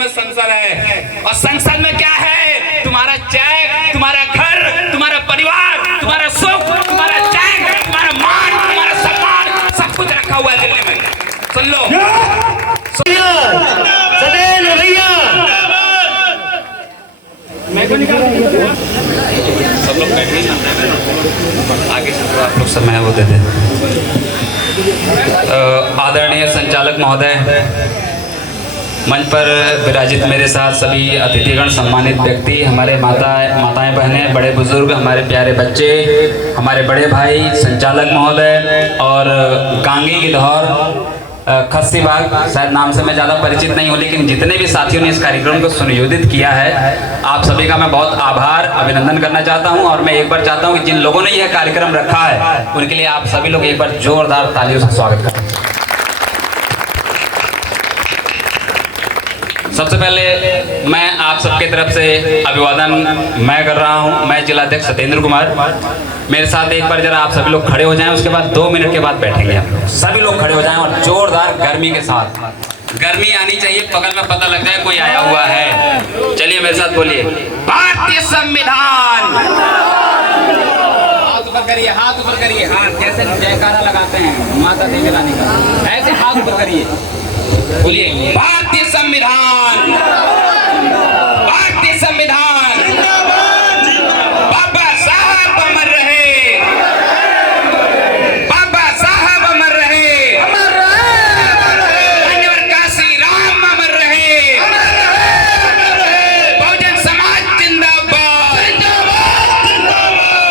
में संसद है, और संसद में क्या है? तुम्हारा चेक, तुम्हारा घर, तुम्हारा परिवार, तुम्हारा सुख, तुम्हारा चैन, तुम्हारा मान, तुम्हारा सम्मान, सब कुछ रखा हुआ है दिल्ली में। सुन लो सब लोग बैठे आगे से आप लोग समय वो दे दें। आदरणीय संचालक महोदय, मंच पर विराजित मेरे साथ सभी अतिथिगण, सम्मानित व्यक्ति, हमारे माताएं बहनें, बड़े बुजुर्ग, हमारे प्यारे बच्चे, हमारे बड़े भाई, संचालक महोदय और गांगी गिद्धौर खस्सी बाग, शायद नाम से मैं ज़्यादा परिचित नहीं हूँ, लेकिन जितने भी साथियों ने इस कार्यक्रम को सुनियोजित किया है, आप सभी का मैं बहुत आभार अभिनंदन करना चाहता हूँ। और मैं एक बार चाहता हूँ कि जिन लोगों ने यह कार्यक्रम रखा है उनके लिए आप सभी लोग एक बार जोरदार तालियों से स्वागत करें। सबसे पहले मैं आप सबके तरफ से अभिवादन मैं कर रहा हूं। मैं जिलाध्यक्ष सत्येंद्र कुमार। मेरे साथ एक बार जरा आप सभी लोग खड़े हो जाएं, उसके बाद 2 मिनट के बाद बैठेंगे आप लोग। सभी लोग खड़े हो जाएं और जोरदार गर्मी के साथ, गर्मी आनी चाहिए, बगल में पता लग जाए कोई आया हुआ है। चलिए मेरे साथ बोलिए, भारतीय संविधान। हाथ ऊपर करिए, हाथ ऊपर करिए, हाथ जैसे जयकारा लगाते हैं माता दी जलाने का, ऐसे हाथ ऊपर करिए, बोलिए भारतीय संविधान, भारतीय संविधान, बाबा साहब अमर रहे, बाबा साहब अमर रहे, अनवर काशी राम अमर रहे, बहुजन समाज जिंदाबाद,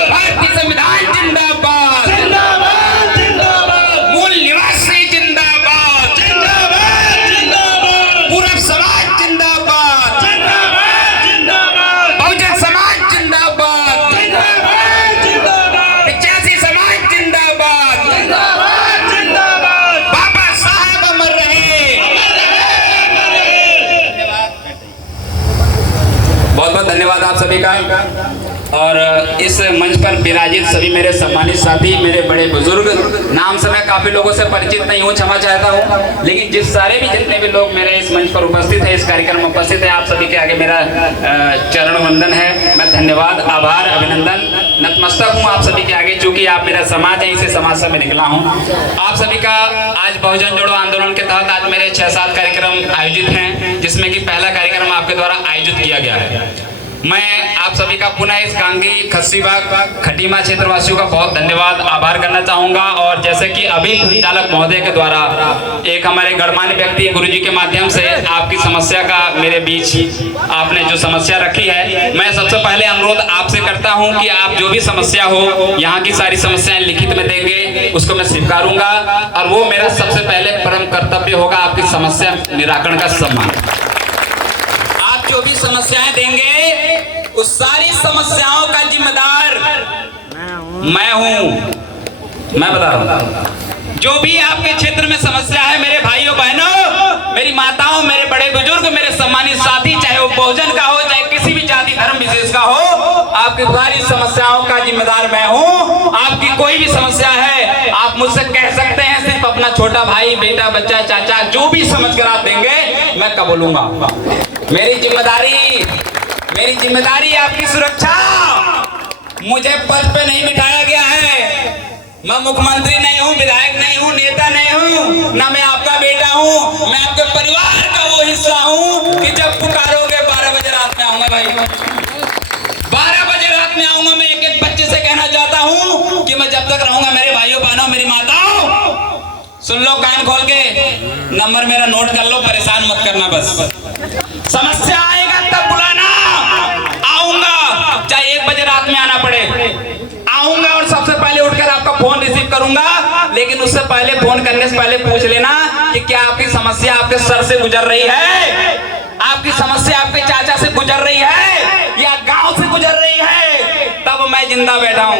भारतीय संविधान जिंदाबाद, मूल निवासी जिंदाबाद, पूरब समाज जिंदाबाद, बहुजन समाज जिंदाबाद, 85 समाज जिंदाबाद, बाबा साहब अमर रहे। बहुत बहुत धन्यवाद आप सभी का। और इस मंच पर विराजित सभी मेरे सम्मानित साथी, मेरे बड़े बुजुर्ग, नाम से मैं काफी लोगों से परिचित नहीं हूँ, क्षमा चाहता हूँ, लेकिन जितने भी लोग मेरे इस मंच पर उपस्थित है, इस कार्यक्रम में उपस्थित है, आप सभी के आगे मेरा चरण वंदन है। मैं धन्यवाद, आभार, अभिनंदन, नतमस्तक हूँ आप सभी के आगे, चूंकि आप मेरा समाज है, इसी समाज से मैं निकला हूँ। आप सभी का आज बहुजन जोड़ो आंदोलन के तहत आज मेरे 6-7 कार्यक्रम आयोजित हैं, जिसमें कि पहला कार्यक्रम आपके द्वारा आयोजित किया गया है। मैं आप सभी का पुनः इस गांगी खस्सी बाग खटीमा क्षेत्रवासियों का बहुत धन्यवाद, आभार करना चाहूँगा। और जैसे कि अभी संचालक महोदय के द्वारा एक हमारे गणमान्य व्यक्ति गुरुजी के माध्यम से आपकी समस्या का मेरे बीच आपने जो समस्या रखी है, मैं सबसे पहले अनुरोध आपसे करता हूँ कि आप जो भी समस्या हो, यहाँ की सारी समस्याएं लिखित में देंगे, उसको मैं स्वीकारूंगा, और वो मेरा सबसे पहले परम कर्तव्य होगा आपकी समस्या निराकरण का सम्मान। जो भी समस्याएं देंगे उस सारी समस्याओं का जिम्मेदार मैं हूं। मैं बता रहा हूं, जो भी आपके क्षेत्र में समस्या है, मेरे भाइयों बहनों, मेरी माताओं, मेरे बड़े बुजुर्ग, मेरे सम्मानित साथी, चाहे वो बहुजन का हो, चाहे किसी भी जाति धर्म विशेष का हो, आपकी सारी समस्याओं का जिम्मेदार मैं हूं। आपकी कोई भी समस्या है, आप मुझसे कह सकते हैं, सिर्फ अपना छोटा भाई, बेटा, बच्चा, चाचा, जो भी समझ कर आप देंगे, मैं कबूलूंगा। मेरी जिम्मेदारी आपकी सुरक्षा। मुझे पद पे नहीं बिठाया गया है, मैं मुख्यमंत्री नहीं हूँ, विधायक नहीं हूँ, नेता नहीं हूँ, ना मैं आपका बेटा हूँ, मैं आपके परिवार का वो हिस्सा हूँ कि जब पुकारोगे 12 बजे रात में आऊंगा भाई, 12 बजे रात में आऊंगा। मैं एक बच्चे से कहना चाहता हूँ कि मैं जब तक रहूंगा, मेरे भाइयों बहनों, मेरी माताओं, सुन लो कान खोल के, नंबर मेरा नोट कर लो, परेशान मत करना, बस समस्या आएगा तब बुलाना, आऊंगा, चाहे 1 बजे रात में आना पड़े, आऊंगा और सबसे पहले उठकर आपका फोन रिसीव करूंगा। लेकिन उससे पहले, फोन करने से पहले पूछ लेना कि क्या आपकी समस्या आपके सर से गुजर रही है, आपकी समस्या आपके चाचा से गुजर रही है या गांव से गुजर रही है, तब मैं जिंदा बैठा हूं।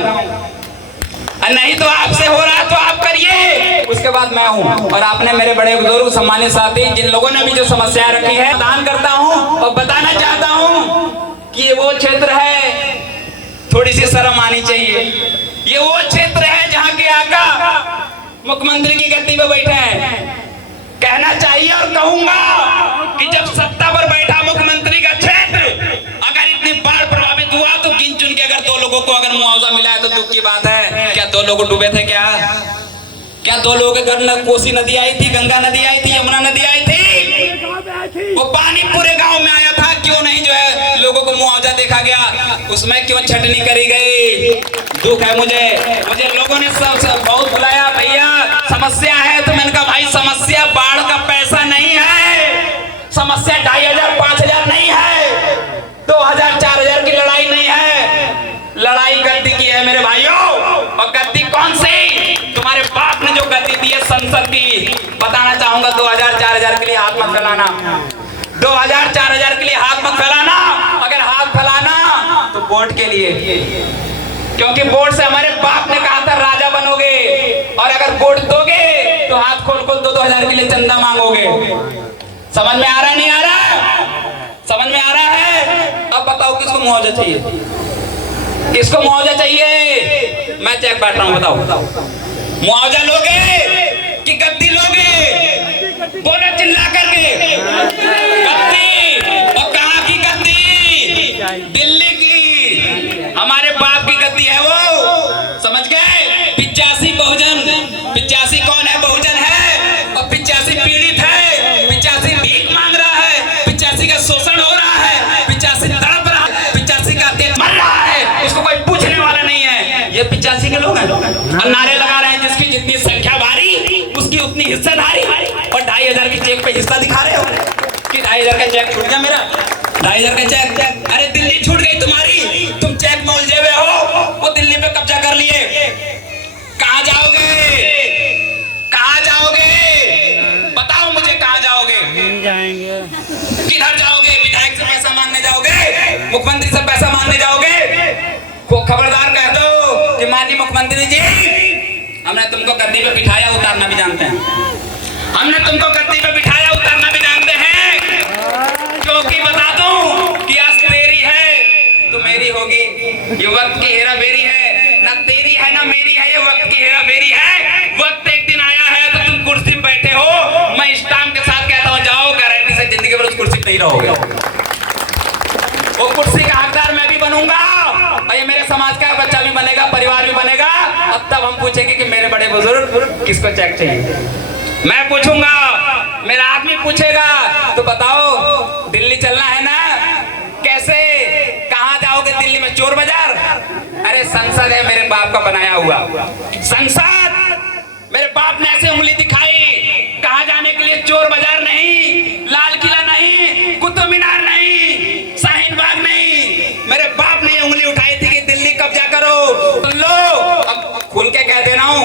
नहीं तो आपसे हो रहा तो आप करिए, उसके बाद मैं हूं। और आपने मेरे बड़े बुजुर्ग, सम्मानित साथी, जिन लोगों ने भी जो समस्याएं रखी है, दान करता हूं और बताना चाहता हूं कि ये वो क्षेत्र है, थोड़ी सी शर्म आनी चाहिए, ये वो क्षेत्र है जहां के आका मुख्यमंत्री की गद्दी पे बैठे हैं। कहना चाहिए और कहूंगा कि जब सत्ता पर बैठे लोगों को अगर मुआवजा मिला है तो दुख की बात है। क्या 2 लोग डूबे थे क्या? क्या 2 लोगों के घर में कोसी नदी आई थी, गंगा नदी आई थी, यमुना नदी आई थी? वो पानी पूरे गांव में आया था, क्यों नहीं जो है लोगों को मुआवजा देखा गया? उसमें क्यों छटनी करी गई? दुख है मुझे लोगों ने सब बहुत बुलाया, भैया समस्या है, तो मैंने कहा भाई समस्या बाढ़ का पैसा नहीं है, समस्या 2500 5000 नहीं है, 2000 4000 की लड़ाई नहीं है, लड़ाई गद्दी की है मेरे भाइयों। और गद्दी कौन सी? तुम्हारे बाप ने जो गद्दी दी है संसद की। बताना चाहूंगा 2000 4000 के लिए हाथ मत फैलाना, 2000 4000 के लिए हाथ मत फैलाना। अगर हाथ फैलाना तो वोट के लिए, क्योंकि वोट से हमारे बाप ने कहा था राजा बनोगे, और अगर वोट दोगे तो हाथ खोल खोल 2-2 हजार के लिए चंदा मांगोगे। समझ में आ रहा है नहीं आ रहा? समझ में आ रहा है? अब बताओ किसको मुआवजा चाहिए, किसको मुआवजा चाहिए? मैं चेक बांट रहा हूं, बताओ मुआवजा लोगे कि गद्दी लोगे? बोलो चिल्ला करके। गद्दी। और कहां की गद्दी? दिल्ली की, हमारे बाप की गद्दी है वो, समझ गए? 85 बहुजन, 85 कौन है? बहुजन है, और 85 पीड़ित है, 85 भीख मांग रहा है, 85 का शोषण हो रहा है, 85 तड़प रहा है, 85 का तेज मर रहा है, उसको कोई पूछने वाला नहीं है। ये 85 के लोग हैं और नारे लगा रहे हैं जिसकी जितनी संख्या भारी उसकी उतनी हिस्सेदारी, और 2500 के चेक पे हिस्सा दिखा रहे हो कि 2500 का चेक छूट गया मेरा, 2500 का चेक। अरे दिल्ली छूट गई तुम्हारी, तुम चेक में उलझे हुए हो, वो दिल्ली पे कब्जा कर लिए। कहां जाओगे? कहां जाओगे? बताओ मुझे, कहां जाओगे? जाएंगे किधर जाओगे? विधायक से पैसा मांगने जाओगे? मुख्यमंत्री से पैसा मांगने जाओगे? खबरदार कह दो कि माननीय मुख्यमंत्री जी, हमने तुमको गद्दी पे बिठाया, उतारना भी जानते हैं, हमने तुमको गद्दी पे बिठाया, उतारना भी जानते हैं, क्योंकि बता दूं कि आज तेरी है तो मेरी होगी। ये वक्त की हेरा फेरी है, ना तेरी है ना मेरी है, ये वक्त की हेरा फेरी है। वक्त एक दिन आया है तो तुम कुर्सी पे बैठे हो, मैं स्टाम्प के साथ कहता हूं जाओ, गारंटी से जिंदगी भर उस कुर्सी पे नहीं रहोगे। वो कुर्सी का हकदार मैं भी बनूंगा, और ये मेरे समाज का बच्चा भी बनेगा, परिवार भी बनेगा, और तब हम पूछेंगे कि मेरे बड़े बुजुर्ग किसको चेक चाहिए। मैं पूछूंगा, मेरा आदमी पूछेगा, तो बताओ दिल्ली चलना है ना? कैसे? कहां जाओगे दिल्ली में? चोर बाजार? अरे संसद है मेरे बाप का बनाया हुआ संसद, मेरे बाप ने ऐसे उंगली दिखाई, कहां जाने के लिए? चोर बाजार नहीं, लाल किला नहीं, कुतुब मीनार नहीं, शाहीन बाग नहीं, मेरे बाप ने उंगली उठाई थी कि दिल्ली कब्जा करो। सुन लो, अब खुल के कह दे रहा हूं,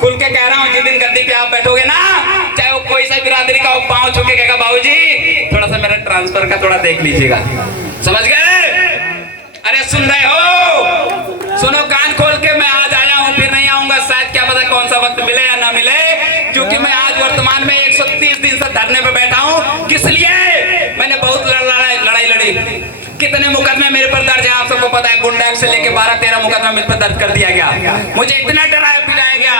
खुल के कह रहा हूं, जिस दिन गद्दी पे आप बैठोगे ना, चाहे वो कोई सा बिरादरी का पांव छू के कहेगा बाबूजी थोड़ा सा मेरा ट्रांसफर का थोड़ा देख लीजिएगा। समझ गए? अरे सुन रहे हो? सुनो कान खोल के, मैं आज आया हूं, फिर नहीं आऊंगा, शायद क्या पता कौन सा वक्त मिले या ना मिले, क्योंकि मैं आज वर्तमान में 130 दिन से धरने पे बैठा हूं। किस लिए? मैंने बहुत लड़ाई लड़ी, कितने मुकदमे मेरे पर दर्ज है आप सबको पता है, गुंडा से लेके 12-13 मुकदमा मेरे पर दर्ज कर दिया गया, मुझे इतना डराया पिटाया गया,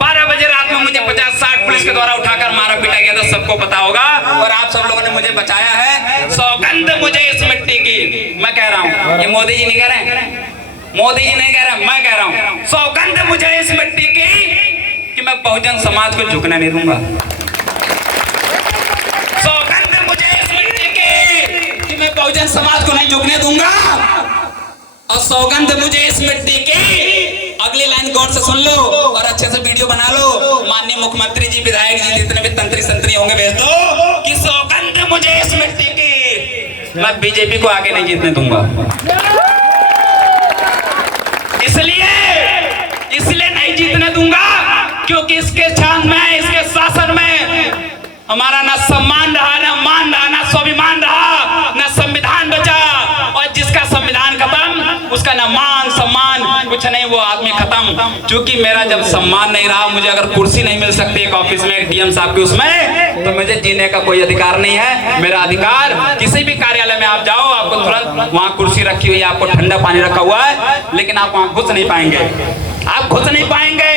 12 बजे रात में मुझे 50-60 पुलिस के द्वारा उठाकर मारा पीटा गया था, सबको पता होगा, और आप सब लोगों ने मुझे बचाया है। सौगंध मुझे इस मिट्टी की, मैं कह रहा हूँ, ये मोदी जी नहीं कह रहे, मोदी जी नहीं कह रहे, मैं कह रहा हूँ, सौगंध मुझे इस मिट्टी की कि मैं बहुजन समाज को झुकने नहीं दूंगा। सौगंध मुझे इस मिट्टी की कि मैं बहुजन समाज को नहीं झुकने दूंगा, और सौगंध मुझे इस मिट्टी की, अगली लाइन गौर से सुन लो और अच्छे से वीडियो बना लो, माननीय मुख्यमंत्री जी, विधायक जी, जितने भी तंत्री संतरी होंगे भेज दो कि सौगंध मुझे इस मिट्टी की, मैं बीजेपी को आगे नहीं जीतने दूंगा। इसलिए नहीं जीतने दूंगा क्योंकि इसके छान में, इसके शासन में हमारा ना सम्मान रहा, ना मान रहा, ना स्वाभिमान रहा, ना संविधान बचा, और जिसका संविधान खत्म उसका ना मान सम्मान कुछ नहीं, वो आदमी खत्म। क्योंकि मेरा जब सम्मान नहीं रहा, मुझे अगर कुर्सी नहीं मिल सकती एक ऑफिस में, डीएम साहब की उसमें, तो मुझे जीने का कोई अधिकार नहीं है। मेरा अधिकार, किसी भी कार्यालय में आप जाओ, आपको तुरंत वहां कुर्सी रखी हुई है, आपको ठंडा पानी रखा हुआ है, लेकिन आप वहां घुस नहीं पाएंगे, आप घुस नहीं पाएंगे।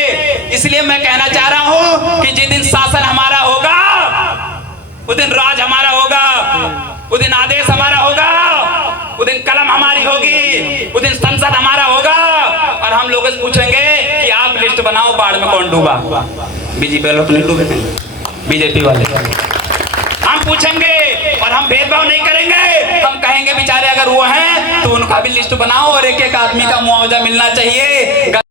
इसलिए मैं कहना चाह रहा हूं कि जिस दिन शासन हमारा होगा, उस दिन राज हमारा होगा, उस दिन आदेश हमारा होगा, उस दिन कलम हमारी होगी, उस दिन संसद हमारा होगा, लोगों से पूछेंगे कि आप लिस्ट बनाओ बाढ़ में कौन डूबा। बीजेपी वाले तो नहीं डूबे, बीजेपी वाले हम पूछेंगे और हम भेदभाव नहीं करेंगे। हम कहेंगे बेचारे अगर वो हैं तो उनका भी लिस्ट बनाओ और एक एक आदमी का मुआवजा मिलना चाहिए।